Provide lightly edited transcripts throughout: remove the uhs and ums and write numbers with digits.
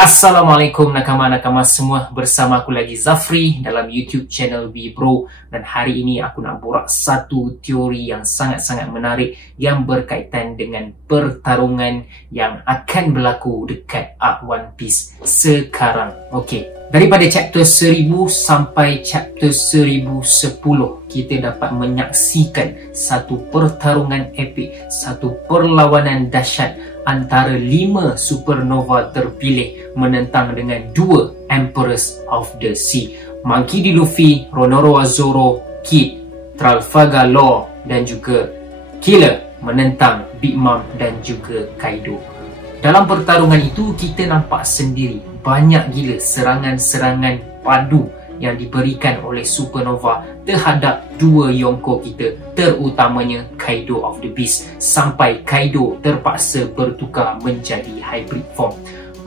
Assalamualaikum nakama-nakama semua, bersama aku lagi Zafri dalam YouTube channel Vibro, dan hari ini aku nak borak satu teori yang sangat-sangat menarik yang berkaitan dengan pertarungan yang akan berlaku dekat Arc One Piece sekarang. Okey, daripada chapter 1000 sampai chapter 1010 kita dapat menyaksikan satu pertarungan epik, satu perlawanan dahsyat antara 5 supernova terpilih menentang dengan 2 Emperors of the Sea, Monkey D. Luffy, Ronoroa Zoro, Kid, Trafalgar Law dan juga Killer menentang Big Mom dan juga Kaido. Dalam pertarungan itu kita nampak sendiri banyak gila serangan-serangan padu yang diberikan oleh supernova terhadap 2 Yonko kita, terutamanya Kaido of the Beast, sampai Kaido terpaksa bertukar menjadi hybrid form.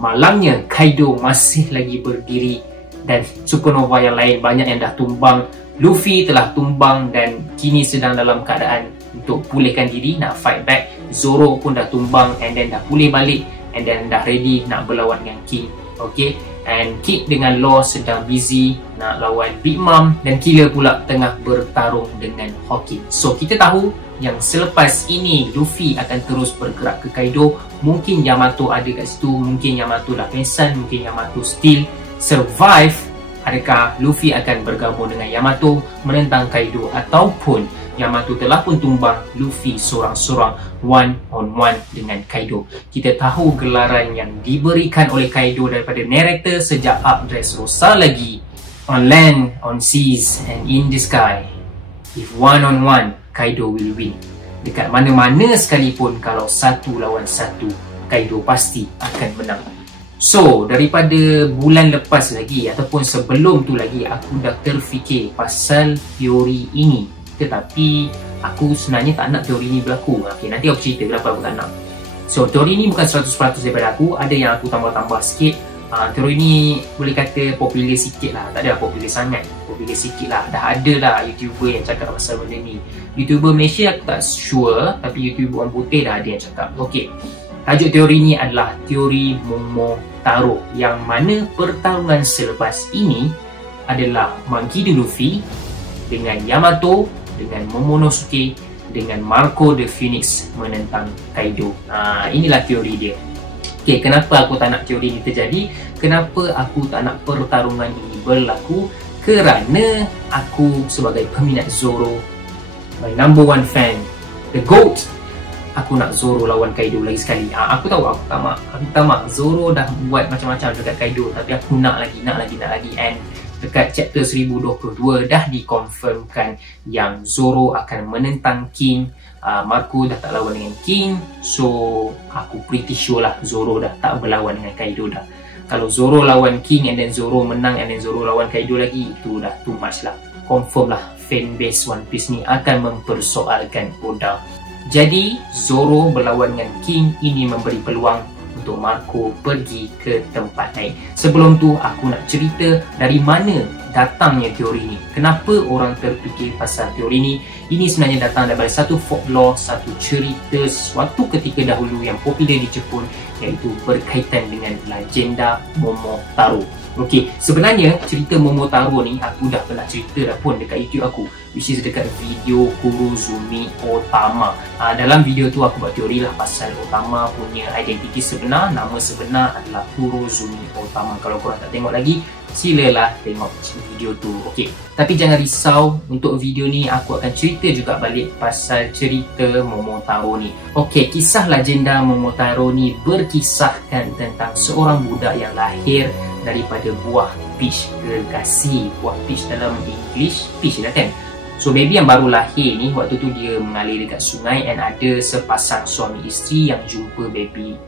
Malangnya Kaido masih lagi berdiri dan supernova yang lain banyak yang dah tumbang. Luffy telah tumbang dan kini sedang dalam keadaan untuk pulihkan diri, nak fight back. Zoro pun dah tumbang and then dah pulih balik and then dah ready nak berlawan dengan King. Okay, and Kid dengan Law sedang busy nak lawan Big Mom, dan Killer pula tengah bertarung dengan Hawking. So kita tahu yang selepas ini Luffy akan terus bergerak ke Kaido. Mungkin Yamato ada kat situ, mungkin Yamato dah pensan, mungkin Yamato still survive. Adakah Luffy akan bergabung dengan Yamato menentang Kaido, ataupun Yamato telah pun tumbang, Luffy seorang-seorang one on one dengan Kaido? Kita tahu gelaran yang diberikan oleh Kaido daripada narrator sejak Arc Dressrosa lagi, on land, on seas and in the sky, if one on one, Kaido will win. Dekat mana-mana sekalipun, kalau 1 lawan 1, Kaido pasti akan menang. So, daripada bulan lepas lagi ataupun sebelum tu lagi, aku dah terfikir pasal teori ini, tetapi aku sebenarnya tak nak teori ni berlaku. Okay, nanti aku cerita kenapa aku tak nak. So, teori ni bukan 100% daripada aku, ada yang aku tambah-tambah sikit. Teori ni boleh kata popular sikit lah, tak ada popular sangat, popular sikit lah. Dah ada lah YouTuber yang cakap pasal benda ni. YouTuber Malaysia aku tak sure, tapi YouTuber orang putih dah ada yang cakap. Okay, tajuk teori ni adalah teori Momotaro, yang mana pertarungan selepas ini adalah Monkey D. Luffy dengan Yamato, dengan Momonosuke, dengan Marco the Phoenix menentang Kaido. Inilah teori dia. Okay, kenapa aku tak nak teori ini terjadi? Kenapa aku tak nak pertarungan ini berlaku? Kerana aku sebagai peminat Zoro, my number one fan, the GOAT, aku nak Zoro lawan Kaido lagi sekali. Aku tahu aku tamak Zoro dah buat macam-macam dekat Kaido, tapi aku nak lagi. And dekat chapter 1022 dah dikonfirmkan yang Zoro akan menentang King. Marco dah tak lawan dengan King, so aku pretty sure lah Zoro dah tak berlawan dengan Kaido dah. Kalau Zoro lawan King and then Zoro menang and then Zoro lawan Kaido lagi, itu dah too much lah. Confirm lah fanbase One Piece ni akan mempersoalkan Oda. Jadi Zoro berlawan dengan King ini memberi peluang untuk Marco pergi ke tempat lain. Sebelum tu aku nak cerita dari mana datangnya teori ni. Kenapa orang terfikir pasal teori ni? Ini sebenarnya datang daripada satu folklore, satu cerita suatu ketika dahulu yang popular di Jepun, iaitu berkaitan dengan legenda Momotaro. Okey, sebenarnya cerita Momotaro ni aku dah pernah cerita dah pun dekat YouTube aku, which is dekat video Kurozumi Otama. Dalam video tu aku buat teori lah pasal Otama punya identiti sebenar. Nama sebenar adalah Kurozumi Otama. Kalau korang tak tengok lagi, silalah tengok video tu. Okey, tapi jangan risau, untuk video ni aku akan cerita juga balik pasal cerita Momotaro ni. Okey, kisah legenda Momotaro ni berkisahkan tentang seorang budak yang lahir daripada buah peach gergasi. Buah peach dalam English peach lah kan. So baby yang baru lahir ni, waktu tu dia mengalir dekat sungai, and ada sepasang suami isteri yang jumpa baby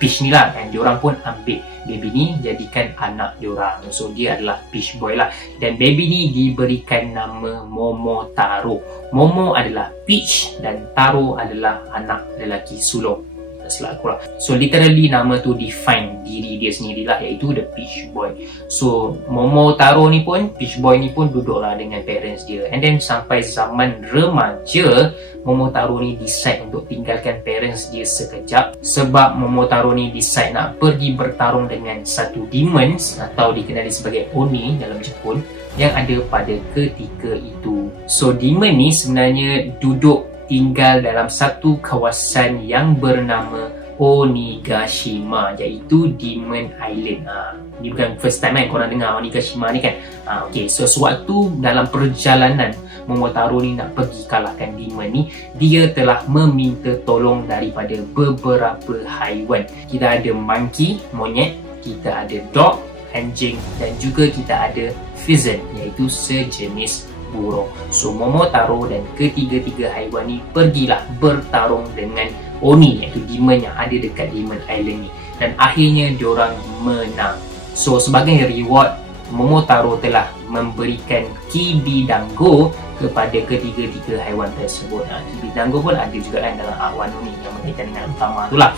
peach ni lah, and diorang pun ambil baby ni jadikan anak diorang. So dia adalah peach boy lah, dan baby ni diberikan nama Momotaro. Momo adalah peach dan Taro adalah anak lelaki sulung. tak silap aku lah. So literally nama tu define diri dia sendirilah, iaitu the Peach Boy. So Momotaro ni pun, Peach Boy ni pun duduklah dengan parents dia, and then sampai zaman remaja Momotaro ni decide untuk tinggalkan parents dia sekejap, sebab Momotaro ni decide nak pergi bertarung dengan satu demons atau dikenali sebagai Oni dalam Jepun yang ada pada ketika itu. So demon ni sebenarnya duduk tinggal dalam satu kawasan yang bernama Onigashima, iaitu Demon Island. Ni bukan first time kan korang dengar Onigashima ni kan. Okay, so sewaktu dalam perjalanan Momotaro ni nak pergi kalahkan demon ni, dia telah meminta tolong daripada beberapa haiwan. Kita ada monkey, monyet, kita ada dog, anjing, dan juga kita ada pheasant, iaitu sejenis burung. So Momotaro dan ketiga-tiga haiwan ni pergilah bertarung dengan Oni, iaitu demon yang ada dekat Demon Island ni, dan akhirnya diorang menang. So sebagai reward, Momotaro telah memberikan Kibi Dango kepada ketiga-tiga haiwan tersebut. Kibi Dango pun ada juga kan dalam arc Wano ni yang berkaitan dengan utama tu lah.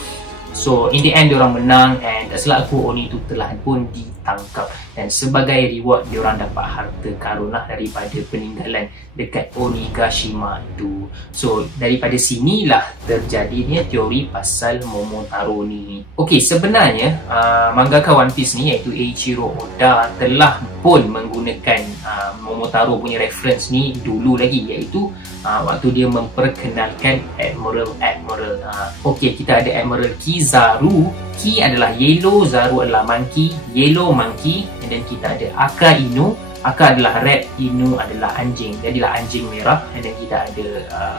So in the end diorang menang, and tak silap aku Oni tu telah pun ditangkap, dan sebagai reward diorang dapat harta karun lah daripada peninggalan dekat Onigashima tu. So daripada sinilah terjadinya teori pasal Momotaro ni. Okay, sebenarnya mangaka One Piece ni iaitu Eiichiro Oda telah pun menggunakan Momotaro punya reference ni dulu lagi, iaitu waktu dia memperkenalkan Admiral. Okay, kita ada Admiral Kizaru. Ki adalah yellow, Zaru adalah monkey, yellow monkey, and then kita ada Aka Inu. Aka adalah red, Inu adalah anjing, jadilah anjing merah, and then kita ada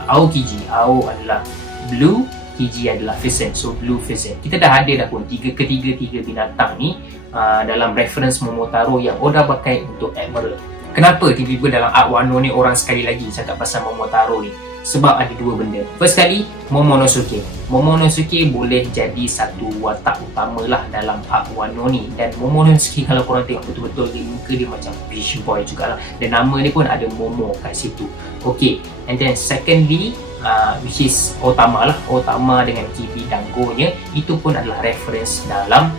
Aokiji. Ao adalah blue, Kiji adalah pheasant, so blue pheasant. Kita dah ada dah pun ketiga binatang ni dalam reference Momotaro yang Oda pakai untuk Admiral. Kenapa tiba-tiba dalam arc Wano ni orang sekali lagi cakap pasal Momotaro ni? Sebab ada dua benda. First kali, Momonosuke. Momonosuke boleh jadi satu watak utama lah dalam arc Wano ni. Dan Momonosuke kalau korang tengok betul-betul dia, muka dia macam Peach Boy jugalah. Dan nama dia pun ada Momo kat situ. Okay, and then secondly, which is Otama lah. Otama dengan Kibi Dango-nya, itu pun adalah reference dalam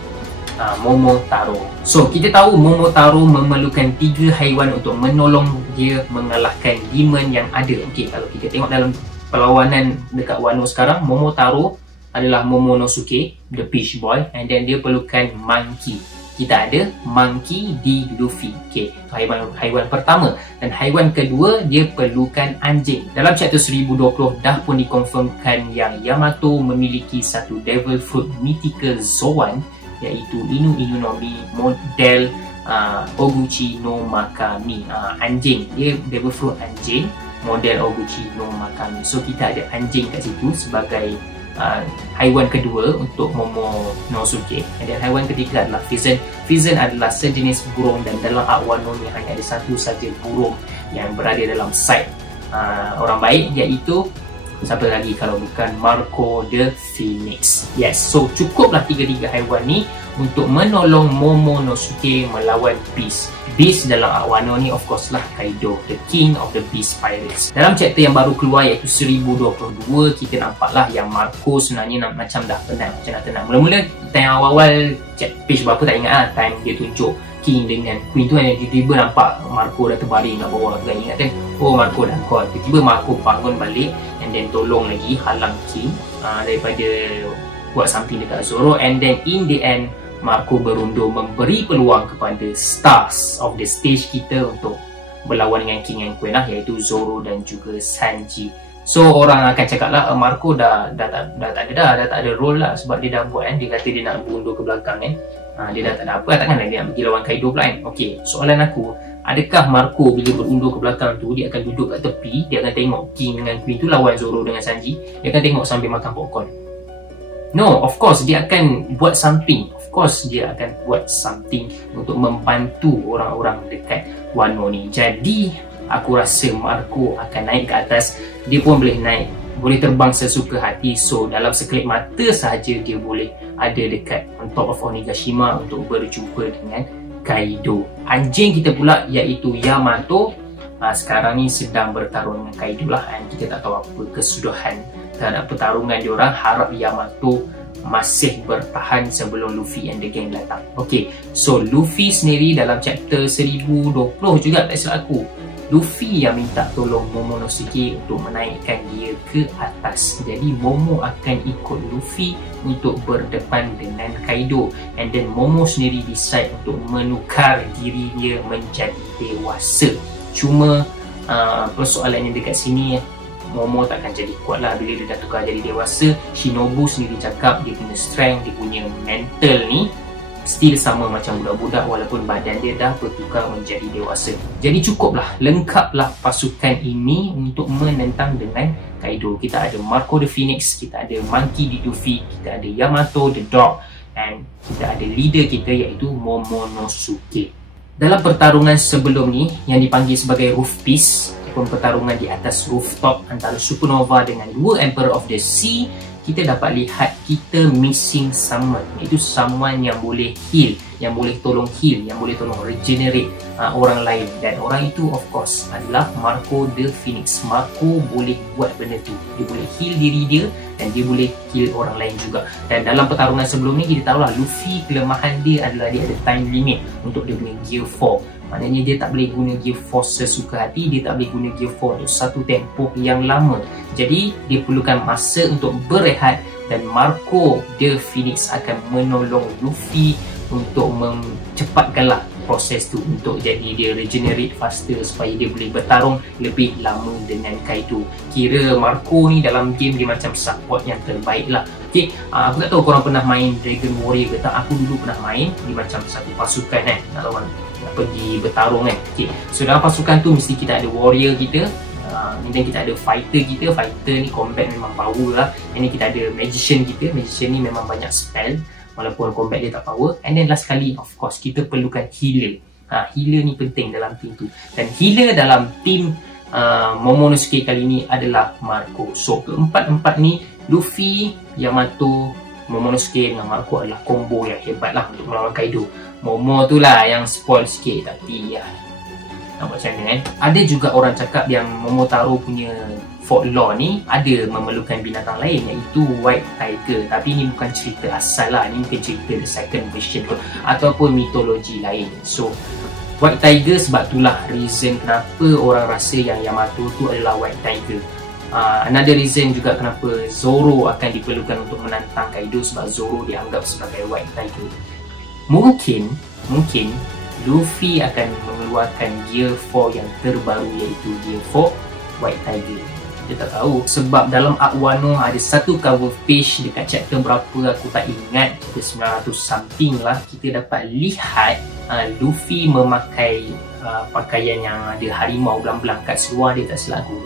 Momotaro. So kita tahu Momotaro memerlukan 3 haiwan untuk menolong dia mengalahkan demon yang ada. Okay, kalau kita tengok dalam perlawanan dekat Wano sekarang, Momotaro adalah Momonosuke, the Peach Boy, and then dia perlukan monkey. Kita ada monkey di Luffy. Okay, haiwan pertama. Dan haiwan kedua, dia perlukan anjing. Dalam chapter 1020 dah pun dikonfirmkan yang Yamato memiliki satu devil fruit mythical Zoan, iaitu Inu no Mi model Oguchi no Makami. Anjing, dia devil fruit anjing model Oguchi no Makami. So kita ada anjing kat situ sebagai haiwan kedua untuk Momonosuke. Dan haiwan ketiga adalah pheasant. Pheasant adalah sejenis burung, dan dalam arc Wano ni hanya ada satu saja burung yang berada dalam side orang baik, iaitu siapa lagi kalau bukan Marco the Phoenix. Yes, so cukuplah 3 haiwan ni untuk menolong Momonosuke melawan Beast. Beast dalam arc Wano ni of course lah Kaido, the king of the Beast Pirates. Dalam chapter yang baru keluar iaitu 1022, kita nampaklah yang Marco sebenarnya macam dah penat, macam dah tenang. Mula-mula time awal-awal page berapa tak ingat lah, time dia tunjuk King dengan Queen tu, yang tiba-tiba nampak Marco dah terbaring kat bawah. Kan ingat kan, oh Marco dah kuat. Tiba-tiba Marco bangun balik and then tolong lagi halang King daripada buat something dekat Zoro. And then in the end, Marco berundur memberi peluang kepada stars of the stage kita untuk berlawan dengan King and Queen lah, iaitu Zoro dan juga Sanji. So orang akan cakap lah Marco dah tak ada role lah, sebab dia dah buat kan, dia kata dia nak berundur ke belakang kan. Dia dah tak ada apa, takkan dia nak pergi lawan Kaido pula kan. Okay, soalan aku, adakah Marco bila berundur ke belakang tu, dia akan duduk kat tepi, dia akan tengok King dengan Queen tu lawan Zoro dengan Sanji, dia akan tengok sambil makan popcorn? No, of course dia akan buat something. Of course dia akan buat something untuk membantu orang-orang dekat Wano ni. Jadi aku rasa Marco akan naik ke atas. Dia pun boleh naik, boleh terbang sesuka hati. So dalam sekelip mata sahaja dia boleh ada dekat on top of Onigashima untuk berjumpa dengan Kaido. Anjing kita pula iaitu Yamato, sekarang ni sedang bertarung dengan Kaido lah, dan kita tak tahu apa kesudahan terhadap pertarungan diorang. Harap Yamato masih bertahan sebelum Luffy and the gang datang. Okay, so Luffy sendiri dalam chapter 1020 juga, tak silap aku, Luffy yang minta tolong Momonosuke untuk menaikkan dia ke atas. Jadi Momo akan ikut Luffy untuk berdepan dengan Kaido, and then Momo sendiri decide untuk menukar dirinya menjadi dewasa. Cuma persoalannya dekat sini, Momo takkan jadi kuat lah bila dia dah tukar jadi dewasa. Shinobu sendiri cakap dia punya strength, dia punya mental ni still sama macam budak-budak walaupun badan dia dah bertukar menjadi dewasa. Jadi cukuplah, lengkaplah pasukan ini untuk menentang dengan Kaido. Kita ada Marco the Phoenix, kita ada Monkey D. Luffy, kita ada Yamato the Dog, and kita ada leader kita iaitu Momonosuke. Dalam pertarungan sebelum ni yang dipanggil sebagai Roof Peace, pertarungan di atas rooftop antara Supernova dengan dua Emperor of the Sea, kita dapat lihat kita missing someone, iaitu someone yang boleh heal, yang boleh tolong heal, yang boleh tolong regenerate orang lain, dan orang itu of course adalah Marco the Phoenix. Marco boleh buat benda tu, dia boleh heal diri dia dan dia boleh heal orang lain juga. Dan dalam pertarungan sebelum ni kita tahulah Luffy kelemahan dia adalah dia ada time limit untuk dia punya Gear 4. Maknanya dia tak boleh guna Gear 4 sesuka hati, dia tak boleh guna Gear 4 untuk satu tempoh yang lama. Jadi dia perlukan masa untuk berehat, dan Marco the Phoenix akan menolong Luffy untuk mencepatkanlah proses tu, untuk jadi dia regenerate faster supaya dia boleh bertarung lebih lama dengan Kaido. Kira Marco ni dalam game dia macam support yang terbaik lah. Okay, aku tak tahu korang pernah main Dragon Warrior ke tak. Aku dulu pernah main, dia macam satu pasukan nak lawan, nak pergi bertarung kan. Okay, so dalam pasukan tu mesti kita ada warrior kita, dan kita ada fighter kita. Fighter ni combat memang power lah. And then kita ada magician kita. Magician ni memang banyak spell walaupun combat dia tak power. And then last kali of course kita perlukan healer. Healer ni penting dalam team tu, dan healer dalam team Momonosuke kali ni adalah Marco. So keempat-empat ni, Luffy, Yamato, Momonosuke dengan Marco adalah combo yang hebat lah untuk melawan Kaido. Momo tu lah yang spoil sikit, tapi ya, nak buat macam mana kan. Ada juga orang cakap yang Momotaro punya Fort Law ni ada memerlukan binatang lain iaitu White Tiger. Tapi ni bukan cerita asal lah, ni mungkin cerita the second version pun, ataupun mitologi lain. So White Tiger, sebab itulah reason kenapa orang rasa yang Yamato tu adalah White Tiger. Another reason juga kenapa Zoro akan diperlukan untuk menantang Kaido, sebab Zoro dianggap sebagai White Tiger. Mungkin Luffy akan mengeluarkan Gear 4 yang terbaru iaitu Gear 4 White Tiger. Kita tak tahu, sebab dalam Arc Wano ada satu cover page dekat chapter berapa aku tak ingat, chapter 900 something lah, kita dapat lihat Luffy memakai pakaian yang ada harimau belang-belang kat seluar dia, tak silap aku,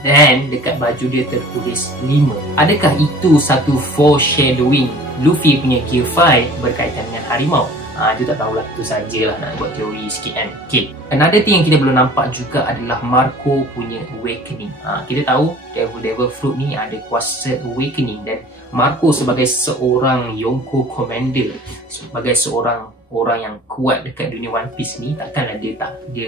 dan dekat baju dia tertulis 5. Adakah itu satu foreshadowing Luffy punya Gear 5 berkaitan dengan harimau? Dia tak tahulah, itu sajalah nak buat teori sikit kan. Okay, another thing yang kita belum nampak juga adalah Marco punya awakening. Kita tahu Devil Fruit ni ada kuasa awakening, dan Marco sebagai seorang Yonko Commander, sebagai seorang orang yang kuat dekat dunia One Piece ni, takkanlah dia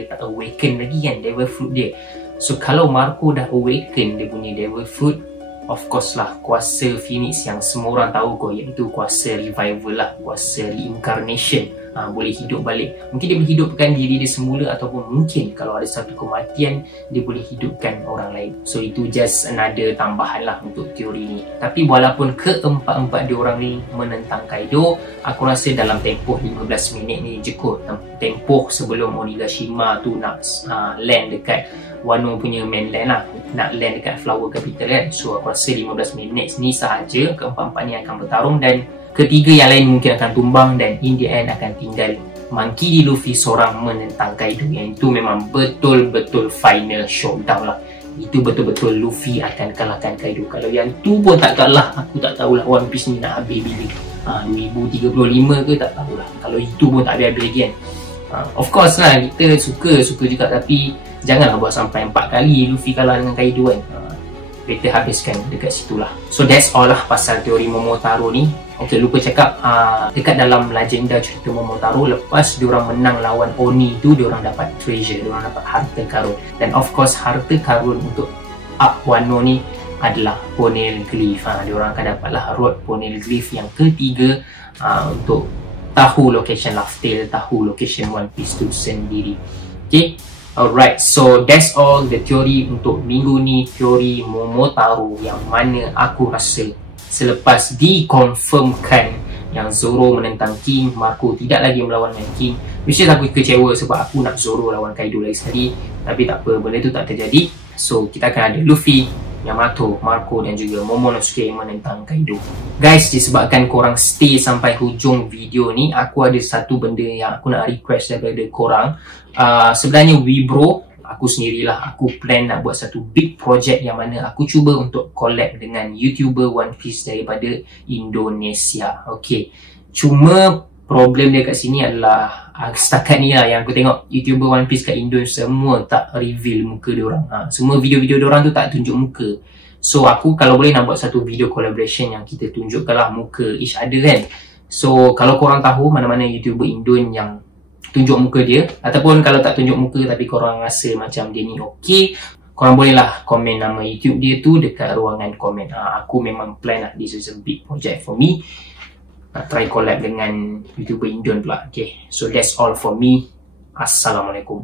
tak awaken lagi kan Devil Fruit dia. So kalau Marco dah awaken dia punya Devil Fruit, of course lah kuasa Phoenix yang semua orang tahu kot, iaitu kuasa revival lah, kuasa reincarnation. Boleh hidup balik. Mungkin dia boleh hidupkan diri dia semula, ataupun mungkin kalau ada satu kematian dia boleh hidupkan orang lain. So itu just another tambahan lah untuk teori ni. Tapi walaupun keempat-empat diorang ni menentang Kaido, aku rasa dalam tempoh 15 minit ni je kot. Tempoh sebelum Onigashima tu nak land dekat Wano punya mainland lah, nak land dekat Flower Capital kan. So aku rasa 15 minit ni sahaja keempat-empat ni akan bertarung, dan ketiga yang lain mungkin akan tumbang, dan in the end akan tinggal Monkey D. Luffy seorang menentang Kaido. Yang itu memang betul-betul final showdown lah. Itu betul-betul Luffy akan kalahkan Kaido. Kalau yang tu pun tak kalah, aku tak tahulah One Piece ni nak habis bila. 2035 ke tak tahulah. Kalau itu pun tak habis-habis lagi kan. Of course lah, kita suka juga, tapi janganlah buat sampai 4 kali Luffy kalah dengan Kaido kan. Better habiskan dekat situlah. So that's all lah pasal teori Momotaro ni. Okay, lupa cakap, dekat dalam legenda cerita Momotaro, lepas diorang menang lawan Oni tu, diorang dapat treasure, diorang dapat harta karun. Dan of course harta karun untuk Arc Wano ni adalah Poneglyph. Diorang akan dapatlah road Poneglyph yang ketiga untuk tahu location Laugh-Tale, tahu location One Piece tu sendiri. Okay, alright, so that's all the teori untuk minggu ni, teori Momotaro, yang mana aku rasa selepas dikonfirmkan yang Zoro menentang King, Marco tidak lagi melawan dengan King, which is aku kecewa sebab aku nak Zoro lawan Kaido lagi sekali, tapi tak apa, benda tu tak terjadi. So kita akan ada Luffy, Yamato, Marco dan juga Momonosuke menentang Kaido. Guys, disebabkan korang stay sampai hujung video ni, aku ada satu benda yang aku nak request daripada korang. Sebenarnya Webro, aku sendirilah, aku plan nak buat satu big project yang mana aku cuba untuk collab dengan YouTuber One Piece daripada Indonesia. Okay, cuma problem dia kat sini adalah setakat ni lah yang aku tengok YouTuber One Piece kat Indo semua tak reveal muka diorang. Semua video-video diorang tu tak tunjuk muka. So aku kalau boleh nak buat satu video collaboration yang kita tunjukkanlah muka each other kan. So kalau korang tahu mana-mana YouTuber Indo yang tunjuk muka dia, ataupun kalau tak tunjuk muka tapi korang rasa macam dia ni okey, korang bolehlah komen nama YouTube dia tu dekat ruangan komen. Aku memang plan lah, this is a big project for me, nak try collab dengan YouTuber Indon pula. Okay, so that's all for me. Assalamualaikum.